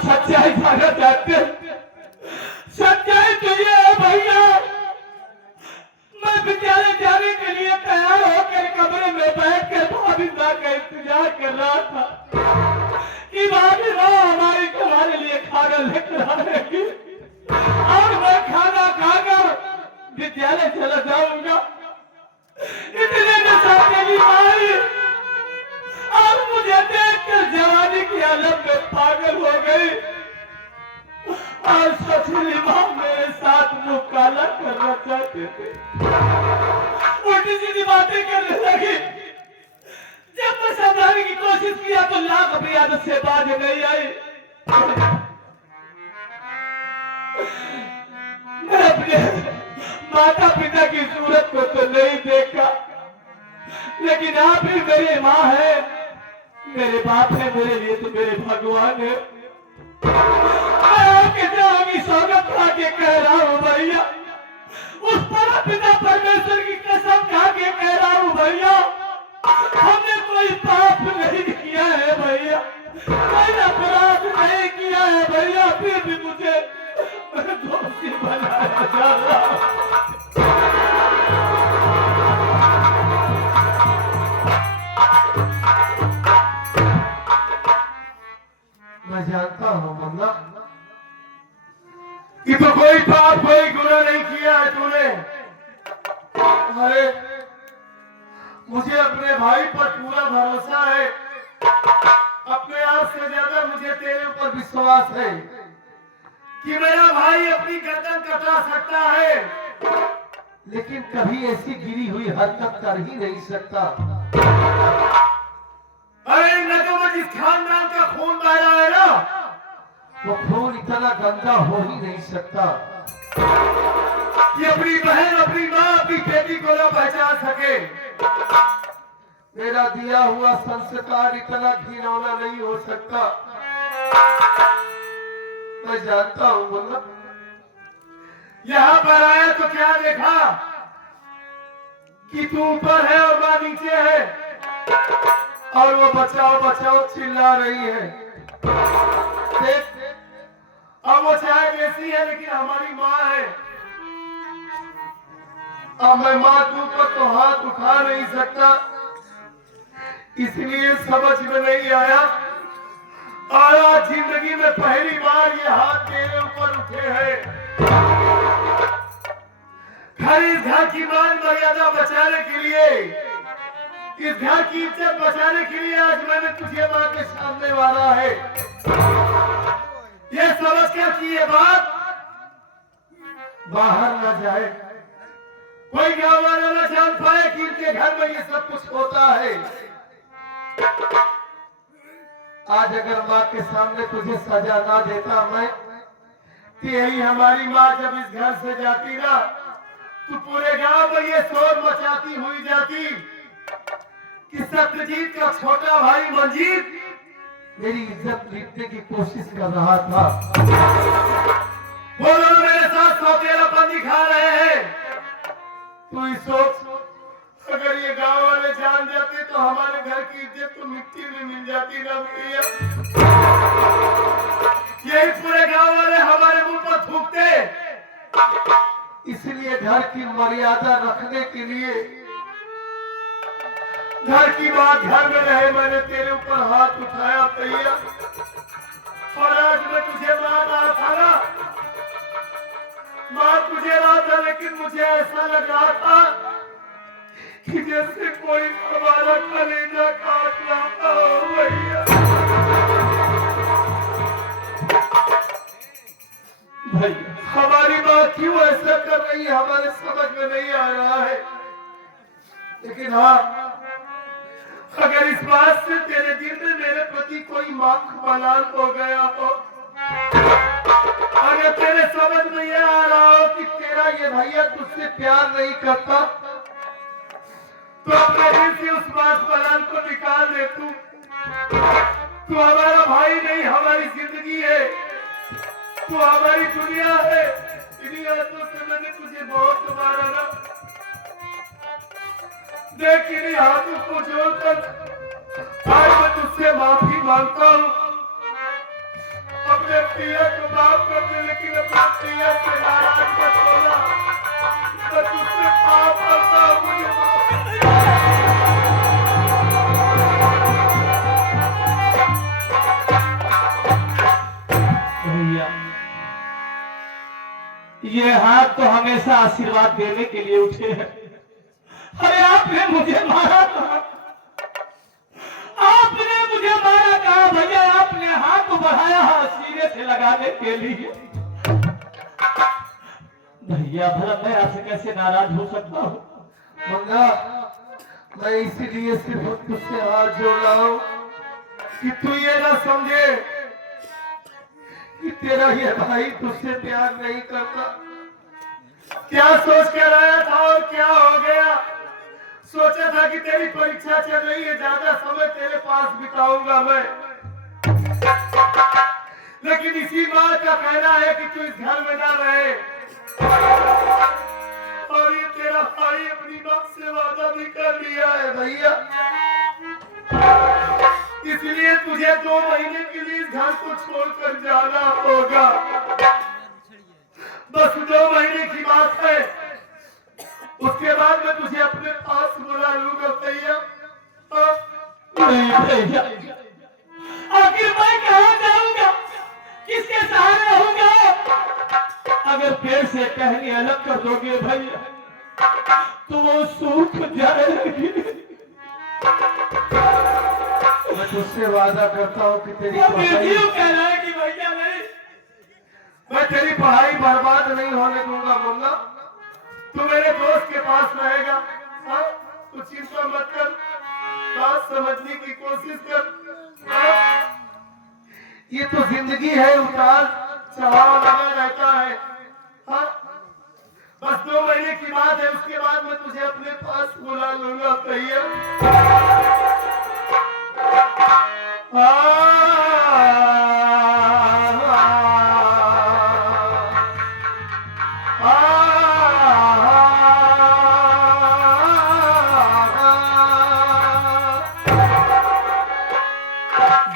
आप सच्चाई जाना चाहते हैं? सच्चाई तो ये है भैया, मैं विद्यालय जाने के लिए तैयार होकर कमरे में बैठकर भाभी माँ का इंतजार कर रहा था कि भाभी माँ हमारे लिए खाना लेकर आएगी और मैं खाना खाकर विद्यालय चला जाऊंगा। इतने में सौतेली आई और मुझे देखकर जवानी की आलम में पागल हो गई और ससुरी माँ मेरे साथ मुंह काला करना चाहते थे, उल्टी सीधी बातें करने लगी। जब मैं समझाने की कोशिश किया तो लाख अपनी आदत से बाज नहीं आई। मैं अपने माता पिता की सूरत को तो नहीं देखा, लेकिन आप ही मेरी माँ है, मेरे बाप है, मेरे लिए तो मेरे भगवान है। मैं आपके जाओगी सौगत खा के कह रहा हूँ भैया, उस परम पिता परमेश्वर की कसम खा के कह रहा हूँ भैया, हमने कोई पाप नहीं किया है भैया, कोई अपराध नहीं किया है भैया, फिर भी मुझे दोषी बनाया जा रहा। मैं जानता हूँ मुन्ना कि तो कोई पाप कोई गुनाह नहीं किया है तूने। अरे मुझे अपने भाई पर पूरा भरोसा है, अपने आप से ज्यादा मुझे तेरे ऊपर विश्वास है कि मेरा भाई अपनी गर्दन कटा सकता है, लेकिन कभी ऐसी गिरी हुई हरकत कर ही नहीं सकता। अरे नगो में जिस खानदान का खून बह रहा है ना, वो खून इतना गंदा हो ही नहीं सकता कि अपनी बहन, अपनी माँ, अपनी बेटी को न पहचान सके। मेरा दिया हुआ संस्कार इतना घिनौना नहीं हो सकता। मैं जानता हूँ मुन्ना, यहाँ पर आया तो क्या देखा कि तू ऊपर है और माँ नीचे है और वो बचाओ बचाओ चिल्ला रही है। देख, अब वो चाहे कैसी है लेकिन हमारी माँ है। अब मैं माँ के ऊपर तो हाथ उठा नहीं सकता, इसलिए समझ में नहीं आया और आज जिंदगी में पहली बार ये हाथ तेरे ऊपर उठे हैं। घर इस घर की मान मर्यादा बचाने के लिए, इस घर की इज्जत बचाने के लिए आज मैंने तुझे मां के सामने वाला है। ये समझ कर कि ये बात बाहर न जाए, कोई गाँव वाला न जान पाए कि इनके घर में ये सब कुछ होता है। आज अगर माँ के सामने तुझे सजा ना देता मैं, तो यही हमारी माँ जब इस घर से जाती ना, तो पूरे गांव में ये शोर मचाती हुई जाती कि सत्यजीत का छोटा भाई मंजीत मेरी इज्जत लूटने की कोशिश कर रहा था। वो लोग मेरे साथ सौतेलापन दिखा रहे हैं। तू ही सोच, अगर ये गांव वाले जान जाते तो हमारे घर की इज्जत तो मिट्टी में मिल जाती ना भैया। यही पूरे गांव वाले हमारे मुंह पर थूकते। इसलिए घर की मर्यादा रखने के लिए, घर की बात घर में रहे, मैंने तेरे ऊपर हाथ उठाया भैया। और आज मैं तुझे मार रहा था ना, मार तुझे रहा था, लेकिन मुझे ऐसा लग रहा था कि जैसे कोई हमारा कलेजा काट रहा हो भैया। भैया हमारी बात क्यों ऐसा कर रही है हमारे समझ में नहीं आ रहा है, लेकिन हाँ, अगर इस बात से तेरे दिल में मेरे प्रति कोई मलाल हो गया हो, अगर तेरे समझ में ये आ रहा हो कि तेरा ये भैया तुझसे प्यार नहीं करता, तो अपने दिल से उस मलाल को निकाल दे। तू हमारा भाई नहीं, हमारी जिंदगी है, तू हमारी दुनिया है। इन्हीं हाथों से मैंने तुझे बहुत तुम्हारा ना, देख इन्हीं हाथों को जोड़कर आज मैं तुझसे माफी मांगता हूँ। अपने अपने पिया को माफ कर दे, लेकिन अपने पिया से नाराज मत होना। मैं तुझसे पाप करता हूँ, मुझे माफ कर दे। भैया ये हाथ तो हमेशा आशीर्वाद देने के लिए उठे हैं। अरे आपने मुझे मारा कहा, आपने मुझे मारा कहा भैया, आपने हाथ को बढ़ाया है सीने से लगाने के लिए। भैया भला मैं आपसे कैसे नाराज हो सकता हूँ? मंगा, मैं इसीलिए सिर्फ तुझसे हाथ जोड़ रहा हूँ कि तू ये ना समझे कि तेरा ये भाई तुझसे प्यार नहीं करता। क्या सोच कर आया था और क्या हो गया? सोचा था कि तेरी परीक्षा चल रही है, ज्यादा समय तेरे पास बिताऊंगा मैं, लेकिन इसी माँ का कहना है कि तू इस घर में ना रहे। और ये तेरा भाई अपनी माँ से वादा भी कर लिया है भैया, इसलिए तुझे 2 महीने के लिए इस घर को छोड़कर जाना होगा। बस 2 महीने की बात है, उसके बाद मैं तुझे अपने पास बुला लूंगा भैया। नहीं भैया, आखिर मैं कहाँ जाऊंगा, किसके सहारे रहूंगा? अगर पेड़ से टहनी अलग कर दोगे भैया तो वो सूख जाएगी। मैं तुझसे वादा करता हूँ कि तेरी वो पढ़ाई, क्यों कह रहा है कि भैया नहीं? मैं तेरी पढ़ाई बर्बाद नहीं होने दूंगा मुन्ना। तू मेरे दोस्त के पास रहेगा, हाँ? तू चिंता मत कर, बात समझने की कोशिश कर। हाँ? ये तो जिंदगी है, उतार चढ़ाव लगा रहता है। हाँ? बस 2 महीने की बात है, उसके बाद मैं तुझे अपने पास बुला लूंगा भैया।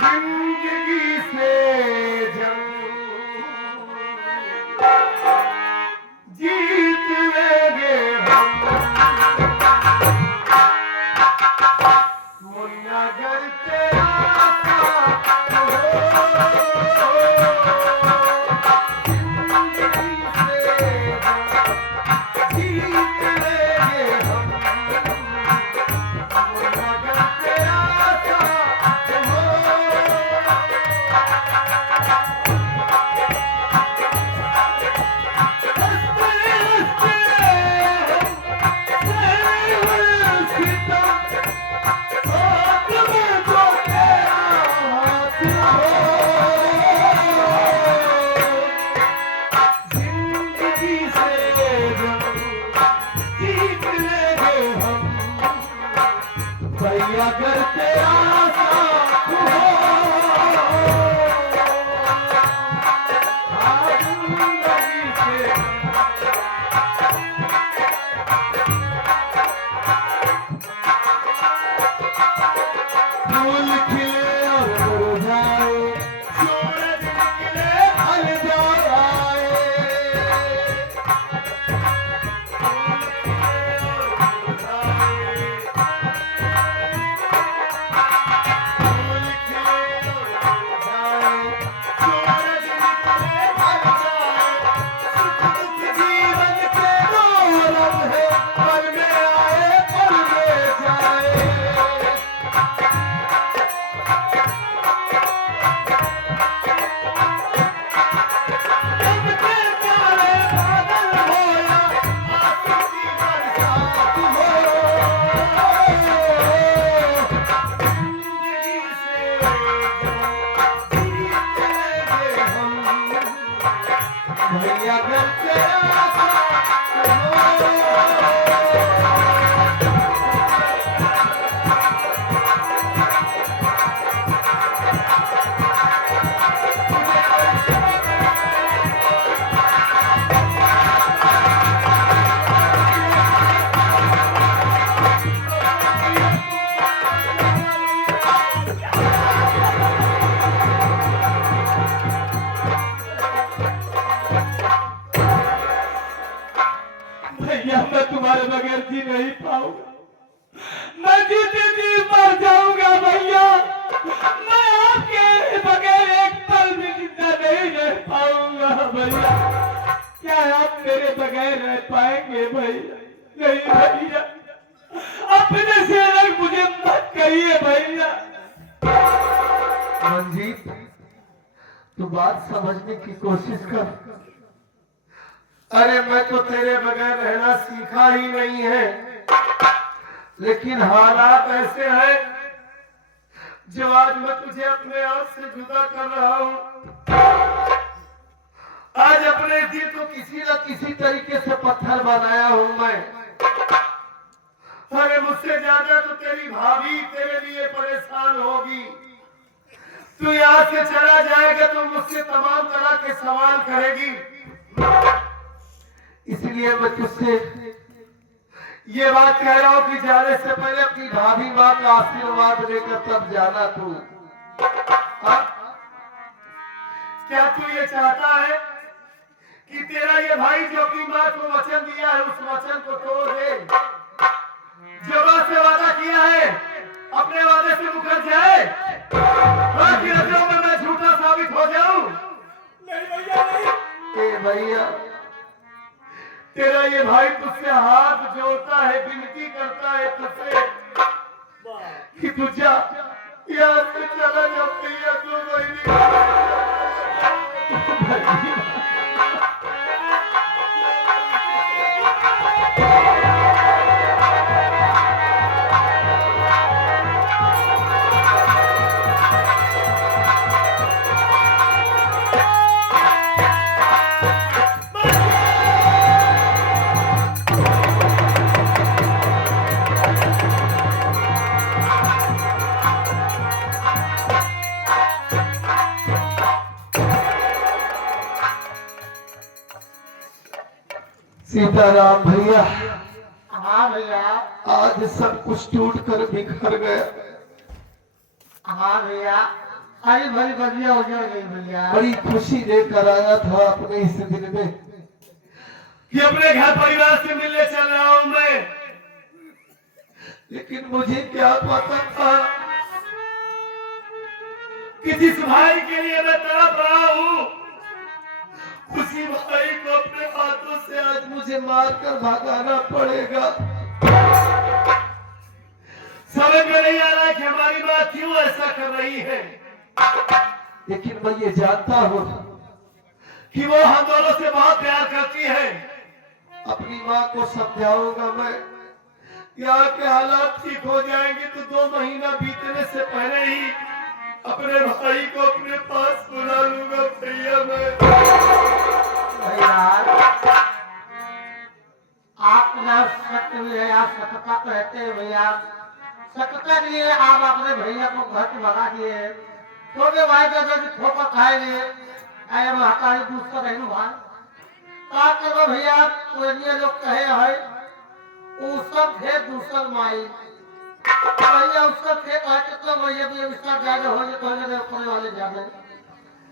जिंदगी से जीत लेंगे हम, मुन्ना घर तेरा साथ हो। जिंदगी से जीत लेंगे हम, मुन्ना घर तेरा साथ हो। अगर तेरा साथ हो, जिंदगी से फूल खिले और मुरझाए, सूरज निकले फल जाए। फूल खिले और मुरझाए, तू बात समझने की कोशिश कर। अरे मैं तो तेरे बगैर रहना सीखा ही नहीं है, लेकिन हालात ऐसे हैं जो आज मैं तुझे अपने आप से जुदा कर रहा हूं। आज अपने दिल को किसी न किसी तरीके से पत्थर बनाया हूं मैं। अरे मुझसे ज्यादा तो तेरी भाभी तेरे लिए परेशान होगी। तू यहाँ से चला जाएगा तो मुझसे तमाम तरह के सवाल करेगी। इसलिए मैं तुझसे ये बात कह रहा हूं कि जाने से पहले अपनी भाभी माँ का आशीर्वाद लेकर तब जाना तू। क्या तू ये चाहता है कि तेरा ये भाई जो अपनी माँ को वचन दिया है उस वचन को तोड़ दे? जो बात से वादा किया है अपने वादे से मुकर जाए, बाकी नजरों में मैं झूठा साबित हो जाऊं? नहीं भैया नहीं। ए भैया, तेरा ये भाई तुझसे हाथ जोड़ता है, विनती करता है तुझसे कि तू जा, यहाँ से चला जा भैया। 2 महीने सीताराम भैया। हाँ भैया। आज सब कुछ टूट कर बिखर गया। हाँ भैया, हरी भरी बगिया उजड़ गई भैया। बड़ी खुशी लेकर आया था अपने इस दिन में कि अपने घर परिवार से मिलने चल रहा हूं मैं, लेकिन मुझे क्या पता था कि जिस भाई के लिए मैं तड़प रहा हूं उसी भाई को अपने हाथों से आज मुझे मारकर भगाना पड़ेगा। समझ में नहीं आ रहा कि हमारी माँ क्यों ऐसा कर रही है, लेकिन मैं ये जानता हूं कि वो हम दोनों से बहुत प्यार करती है। अपनी माँ को समझाऊंगा मैं, यहाँ के हालात ठीक हो जाएंगे तो 2 महीना बीतने से पहले ही अपने भाई को अपने पास बुला लूंगा भैया मैं। भैया आप ना सत्य भी है, आप सत्य का कहते हैं भैया। सत्य के लिए आप अपने भैया को घर से भगा दिए, छोटे भाई का जब ठोकर खाएंगे आए महाकाली दूध का रहू भाई का करो भैया। पुराने लोग कहे है उसका खेत दूसर माई भैया, उसका खेत है तो भैया भी इसका ज्यादा हो जाए ऊपर वाले ज्यादा,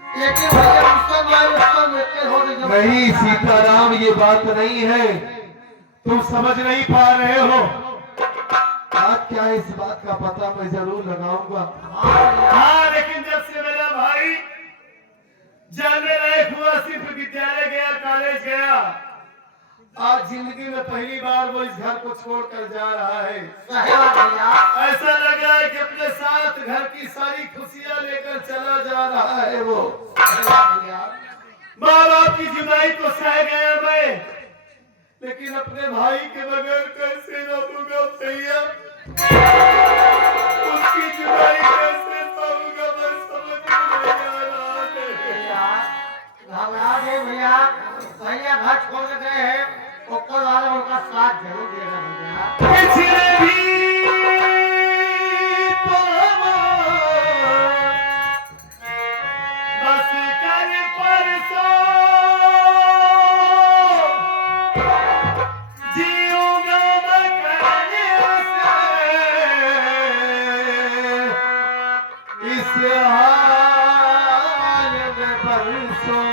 लेकिन भैया उसका माई उसका मिलते हो नहीं सीताराम, ये बात नहीं है, तुम समझ नहीं पा रहे हो। आज क्या है इस बात का पता मैं जरूर लगाऊंगा। हाँ, लेकिन जब से मेरा भाई जानने लायक हुआ, सिर्फ विद्यालय गया, कॉलेज गया, आज जिंदगी में पहली बार वो इस घर को छोड़कर जा रहा है। ऐसा लग रहा है कि अपने साथ घर की सारी खुशियां लेकर चला जा रहा है वो। माँ बाप की जुदाई तो सह गया मैं, लेकिन अपने भाई के बगैर कैसे रहूंगा भैया? उसकी जुदाई कैसे सहूंगा मैं समझ नहीं आ रहा है। भैया भैया घर छोड़ के गए हैं, ऊपर वाला उनका साथ जरूर देगा भैया। पिछले भी बस कर परसों जीऊंगा मैं कैसे इस हाल में बरसों।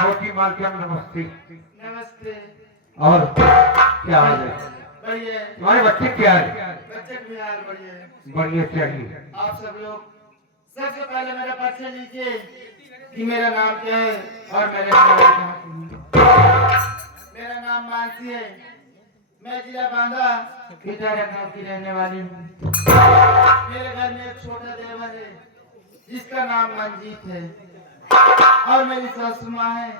छोटी मालकिन नमस्ते। नमस्ते। और क्या हाल है? बढ़िया। तुम्हारे बच्चे क्या है? बच्चे भी हाल बढ़िया है। बढ़िया चाहिए। आप सब लोग सबसे पहले मेरा परिचय लीजिए कि मेरा नाम क्या है और मेरे मेरा नाम मानसी है। मैं जिला बांदा पिटारा गांव की रहने वाली हूँ। मेरे घर में एक छोटा देवर है जिसका नाम मंजीत है और मेरी सासू माँ है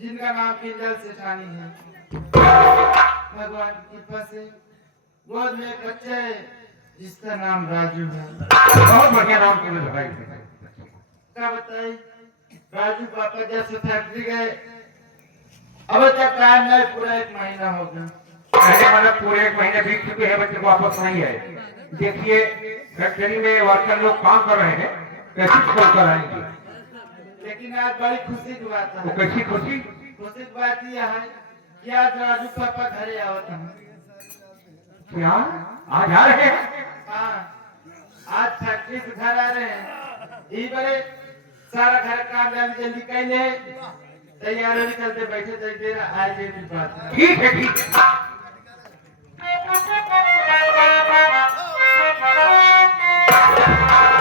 जिनका नाम किंजल सेठानी है। भगवान की कृपा से गोद में एक बच्चा है जिसका नाम राजू है। बहुत बढ़िया नाम तुमने भाई। क्या बताई राजू पापा जब से फैक्ट्री गए अब तक टाइम नहीं, पूरा 1 महीना हो गया। कहने मतलब पूरे 1 महीने बीत चुके हैं, बच्चे वापस नहीं आए। देखिए फैक्ट्री में वर्कर लोग काम कर रहे हैं, कैसे छोड़ कर आएंगे? लेकिन आज बड़ी खुशी की बात वो है। कैसी खुशी? खुशी की बात यह है कि आज राजू पापा घरे आवत हैं। क्या आज आ रहे हैं? हाँ, आज फैक्ट्री से घर आ रहे हैं। ये बड़े सारा घर काम जल्दी जल्दी कैले तैयार होने चलते बैठे तक देर आज ये भी बात है। ठीक है ठीक है। Thank you.